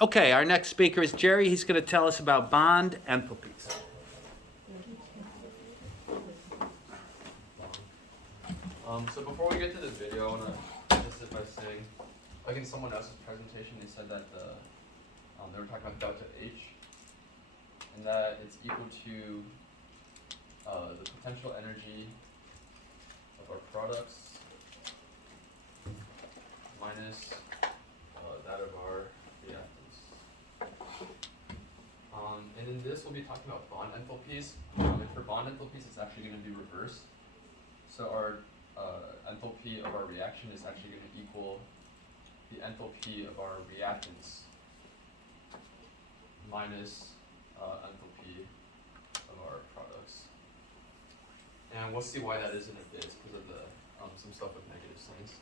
Okay, our next speaker is Jerry. He's going to tell us about bond enthalpies. So before we get to this video, I want to preface it by saying, like in someone else's presentation, they said that they were talking about delta H, and that it's equal to the potential energy of our products minus that of our reactants. And in this, we'll be talking about bond enthalpies. And for bond enthalpies, it's actually going to be reversed. So our enthalpy of our reaction is actually going to equal the enthalpy of our reactants minus enthalpy of our products. And we'll see why that is in a bit. It's because of the some stuff with negative signs.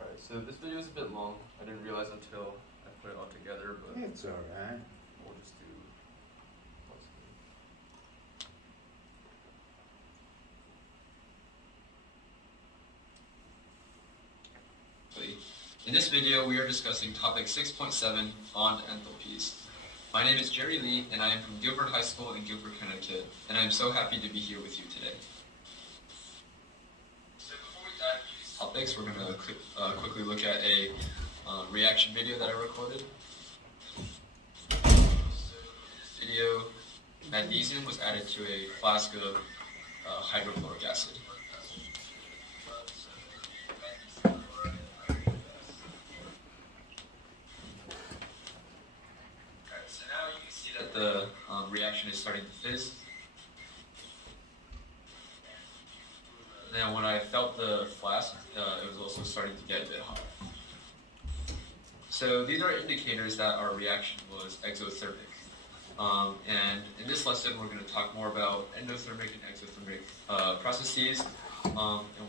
Alright, so this video is a bit long. I didn't realize until I put it all together, but It's all right. we'll just do what's good. In this video, we are discussing topic 6.7, bond enthalpies. My name is Jerry Lee, and I am from Guilford High School in Guilford, Connecticut, and I am so happy to be here with you today. So before we dive into these topics, we're going to quickly look at a reaction video that I recorded. So in this video, magnesium was added to a flask of hydrochloric acid. The reaction is starting to fizz. Then when I felt the flask, it was also starting to get a bit hot. So these are indicators that our reaction was exothermic. And in this lesson, we're going to talk more about endothermic and exothermic processes, and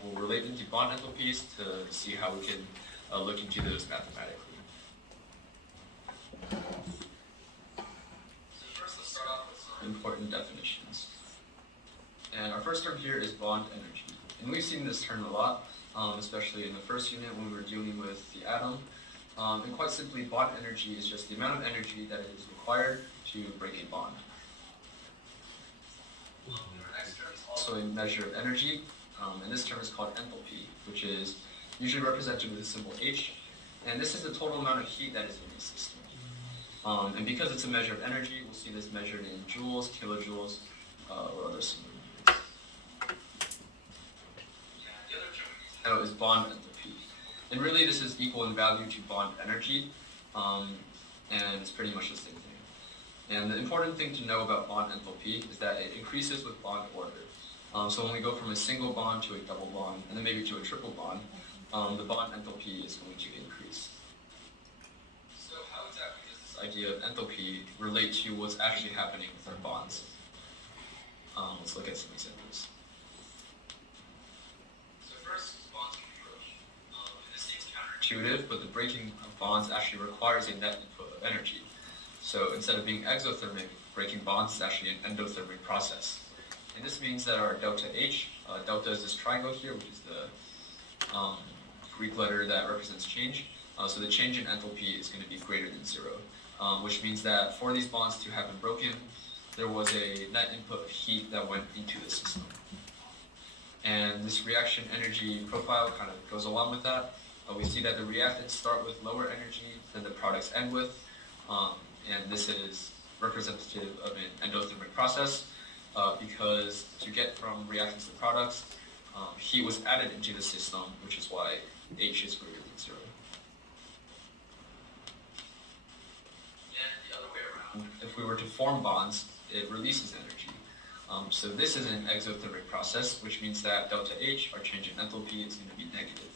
we'll relate them to bond enthalpies to see how we can look into those mathematically. Important definitions. And our first term here is bond energy. And we've seen this term a lot, especially in the first unit when we were dealing with the atom. And quite simply, bond energy is just the amount of energy that is required to break a bond. Our next term is also a measure of energy, and this term is called enthalpy, which is usually represented with the symbol H. And this is the total amount of heat that is in the system. And because it's a measure of energy, we'll see this measured in joules, kilojoules, or other similar units. The other term we use is bond enthalpy. And really this is equal in value to bond energy, and it's pretty much the same thing. And the important thing to know about bond enthalpy is that it increases with bond order. So when we go from a single bond to a double bond, and then maybe to a triple bond, the bond enthalpy is going to increase. Idea of enthalpy relate to what's actually happening with our bonds. Let's look at some examples. So first, bonds can be broken. And this seems counterintuitive, but the breaking of bonds actually requires a net input of energy. So instead of being exothermic, breaking bonds is actually an endothermic process. And this means that our delta H, delta is this triangle here, which is the Greek letter that represents change. So the change in enthalpy is going to be greater than 0. Which means that for these bonds to have been broken, there was a net input of heat that went into the system. And this reaction energy profile kind of goes along with that. We see that the reactants start with lower energy than the products end with, and this is representative of an endothermic process because to get from reactants to products, heat was added into the system, which is why H is greater than 0. If we were to form bonds, it releases energy. So this is an exothermic process, which means that delta H, our change in enthalpy, is going to be negative.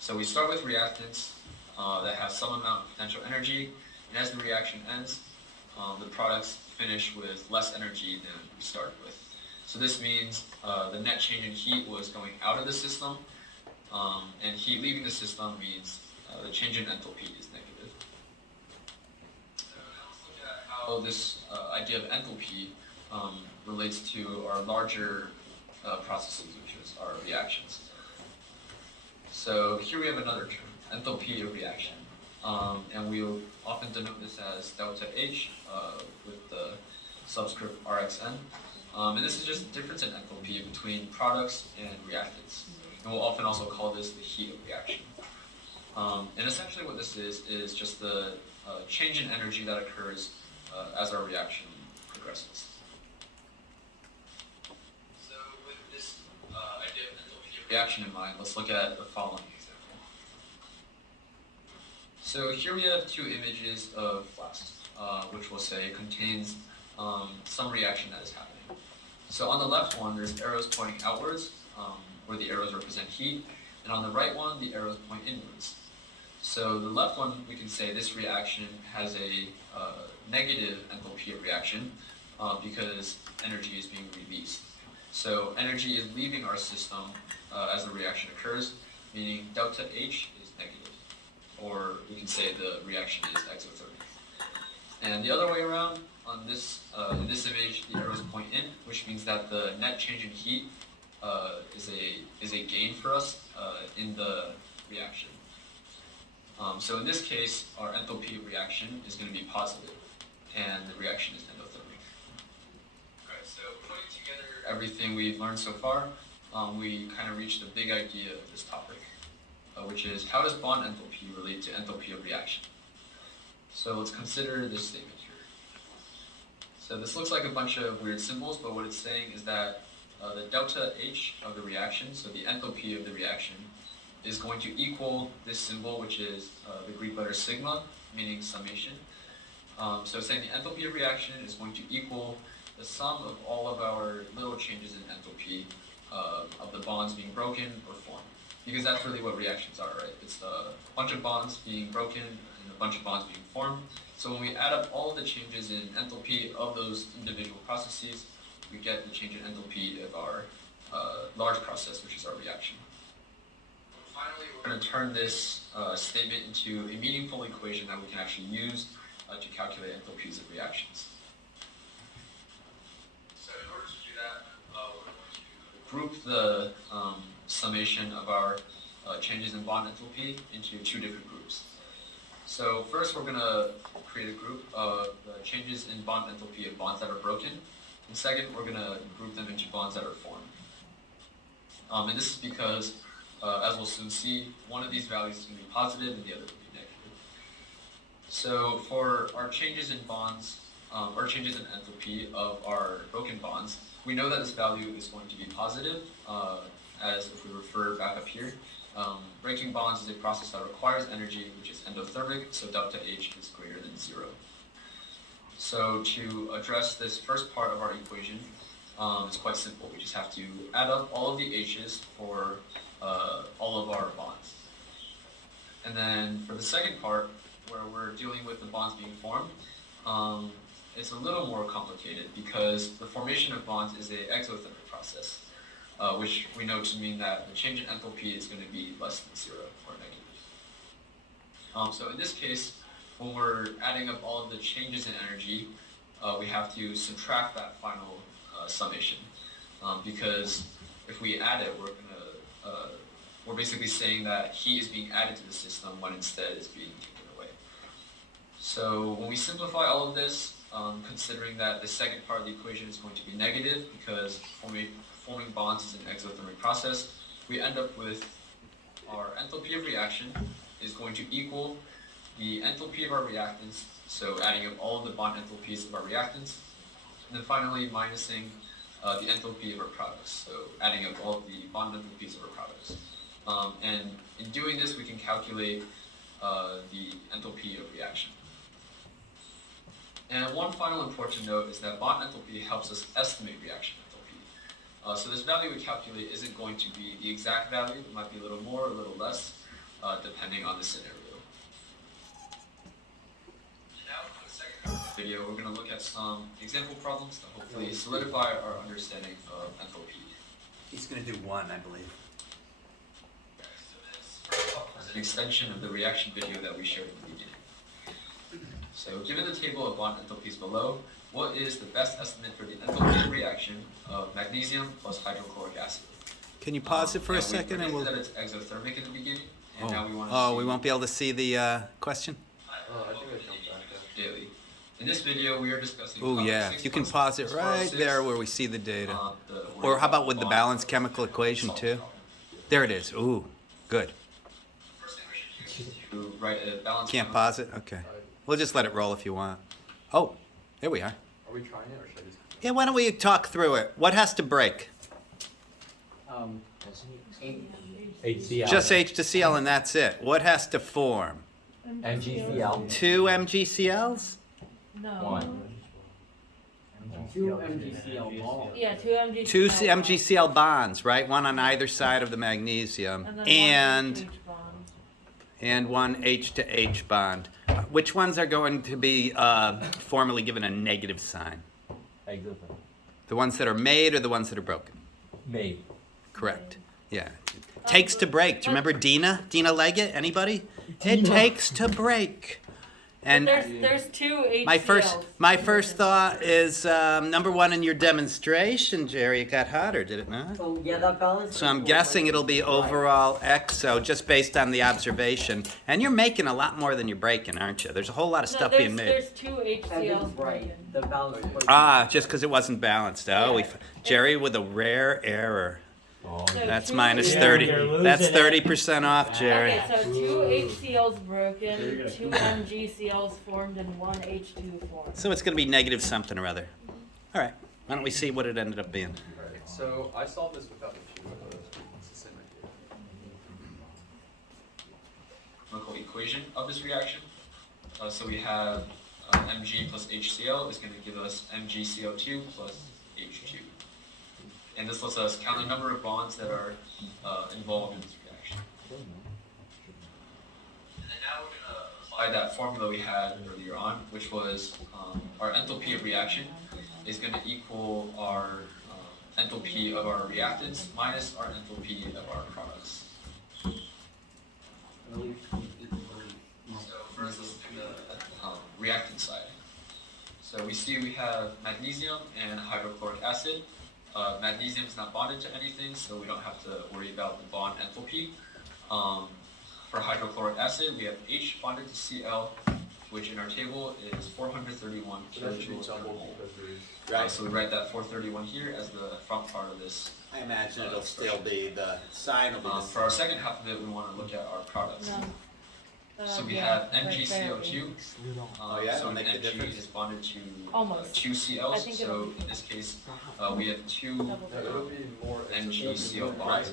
So we start with reactants that have some amount of potential energy, and as the reaction ends, the products finish with less energy than we started with. So this means the net change in heat was going out of the system, and heat leaving the system means the change in enthalpy is negative. How this idea of enthalpy relates to our larger processes, which is our reactions. So here we have another term, enthalpy of reaction. And we'll often denote this as delta H with the subscript Rxn. And this is just the difference in enthalpy between products and reactants. And we'll often also call this the heat of reaction. And essentially what this is just the change in energy that occurs as our reaction progresses. So with this idea of enthalpy of reaction in mind, let's look at the following example. So here we have two images of flasks, which we'll say contains some reaction that is happening. So on the left one, there's arrows pointing outwards, where the arrows represent heat, and on the right one, the arrows point inwards. So the left one, we can say this reaction has a negative enthalpy of reaction because energy is being released. So energy is leaving our system as the reaction occurs, meaning delta H is negative, or we can say the reaction is exothermic. And the other way around, on this in this image, the arrows point in, which means that the net change in heat is a gain for us in the reaction. So in this case, our enthalpy of reaction is going to be positive, and the reaction is endothermic. Alright, so putting together everything we've learned so far, we kind of reached the big idea of this topic, which is how does bond enthalpy relate to enthalpy of reaction? So let's consider this statement here. So this looks like a bunch of weird symbols, but what it's saying is that the delta H of the reaction, so the enthalpy of the reaction, is going to equal this symbol, which is the Greek letter sigma, meaning summation. So it's saying the enthalpy of reaction is going to equal the sum of all of our little changes in enthalpy of the bonds being broken or formed. Because that's really what reactions are, right? It's a bunch of bonds being broken and a bunch of bonds being formed. So when we add up all of the changes in enthalpy of those individual processes, we get the change in enthalpy of our large process, which is our reaction. Finally, we're going to turn this statement into a meaningful equation that we can actually use to calculate enthalpies of reactions. So in order to do that, we're going to group the summation of our changes in bond enthalpy into two different groups. So first we're going to create a group of the changes in bond enthalpy of bonds that are broken. And second, we're going to group them into bonds that are formed. And this is because, as we'll soon see, one of these values is going to be positive and the other will be negative. So for our changes in bonds, or changes in enthalpy of our broken bonds, we know that this value is going to be positive, as if we refer back up here. Breaking bonds is a process that requires energy, which is endothermic, so delta H is greater than 0. So to address this first part of our equation, it's quite simple. We just have to add up all of the H's for all of our bonds. And then for the second part, where we're dealing with the bonds being formed, it's a little more complicated because the formation of bonds is an exothermic process, which we know to mean that the change in enthalpy is going to be less than 0 or negative. So in this case, when we're adding up all of the changes in energy, we have to subtract that final summation, because if we add it, we're basically saying that heat is being added to the system when instead it's being taken away. So when we simplify all of this, considering that the second part of the equation is going to be negative because forming bonds is an exothermic process, we end up with our enthalpy of reaction is going to equal the enthalpy of our reactants, so adding up all of the bond enthalpies of our reactants, and then finally minusing the enthalpy of our products, so adding up all of the bond enthalpies of our products. And in doing this, we can calculate the enthalpy of reaction. And one final important note is that bond enthalpy helps us estimate reaction enthalpy. So this value we calculate isn't going to be the exact value. It might be a little more or a little less, depending on the scenario. Now, for the second half of the video, we're going to look at some example problems to hopefully solidify our understanding of enthalpy. He's going to do one, I believe. Is an extension of the reaction video that we showed in the beginning. So given the table of bond enthalpies below, what is the best estimate for the enthalpy of reaction of magnesium plus hydrochloric acid? Can you pause it for a We second and predicted we'll... that it's exothermic in the beginning, and Oh, now we want to oh, see we won't be able to see the question? I think I jumped back there. daily. In this video, we are discussing. Oh, yeah. If you can pause it right there where we see the data. Or how about with the balanced chemical equation too? There it is. Ooh, good. To write a balanced Can't chemical- pause it? Okay. We'll just let it roll if you want. Oh, there we are. Are we trying it or should I just? Yeah, why don't we talk through it? What has to break? HCl. Just H to Cl and that's it. What has to form? MgCl. 2 MgCls? No. 1. 2 MgCl bonds. Yeah, 2 MgCl. 2 MgCl bonds, right? One on either side of the magnesium. And then And one H to H bond. Which ones are going to be formally given a negative sign? Exothermic. The ones that are made or the ones that are broken? Made. Correct. Yeah. Takes to break. Do you remember Dina? Dina Leggett? Anybody? It takes to break. And there's 2 HCls. my first thought is number one in your demonstration, Jerry. It got hotter, did it not? Oh, yeah, that balance. So I'm guessing it'll be overall exo just based on the observation. And you're making a lot more than you're breaking, aren't you? There's a whole lot of stuff being made. There's 2 HCls. Right. The balance. Ah, just because it wasn't balanced. Oh, Jerry with a rare error. Oh, So That's two- minus Yeah, 30. you're losing That's it. 30% off, Jerry. Okay, so 2 HCls broken, 2 MgCls formed, and 1 H2 formed. So it's going to be negative something or other. All right. Why don't we see what it ended up being? Alright, so I solved this without the cube. It's the same idea. chemical equation of this reaction. So we have Mg plus HCl is going to give us MgCO2 plus H2. And this lets us count the number of bonds that are involved in this reaction. And then now we're going to apply that formula we had earlier on, which was our enthalpy of reaction is going to equal our enthalpy of our reactants minus our enthalpy of our products. So first, let's do the reactant side. So we see we have magnesium and hydrochloric acid. Magnesium is not bonded to anything, so we don't have to worry about the bond enthalpy. For hydrochloric acid, we have H bonded to Cl, which in our table is 431 So that should be kilojoules per double mole. because there's. So we write that 431 here as the front part of this. I imagine it'll still be the sign will be the For our second half of it, we want to look at our products. No. So we Yeah, have right there. MgCO2. Oh, yeah? So It'll make the Mg difference? is bonded to Almost. 2 I Cls. think So it'll- in this case, we have 2 Double Yeah, it'll be more. MgCO bonds.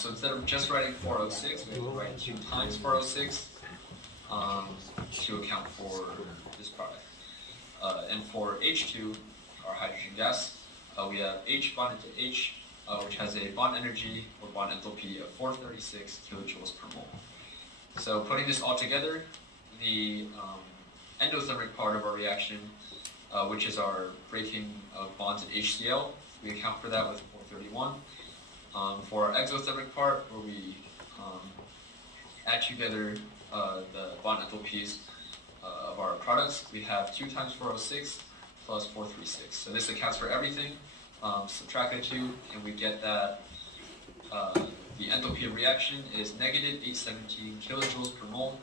So instead of just writing 406, we have to write 2 times 406 to account for this product. And for H2, our hydrogen gas, we have H bonded to H, which has a bond energy or bond enthalpy of 436 kilojoules per mole. So putting this all together, the endothermic part of our reaction, which is our breaking of bonds in HCl, we account for that with 431. For our exothermic part, where we add together the bond enthalpies of our products, we have 2 times 406 plus 436. So this accounts for everything. Subtract the 2, and we get that the enthalpy of reaction is negative 817 kilojoules per mole,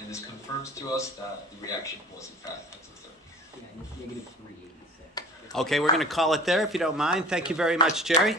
and this confirms to us that the reaction was in fact exothermic. Negative 386. Okay, we're going to call it there if you don't mind. Thank you very much, Jerry.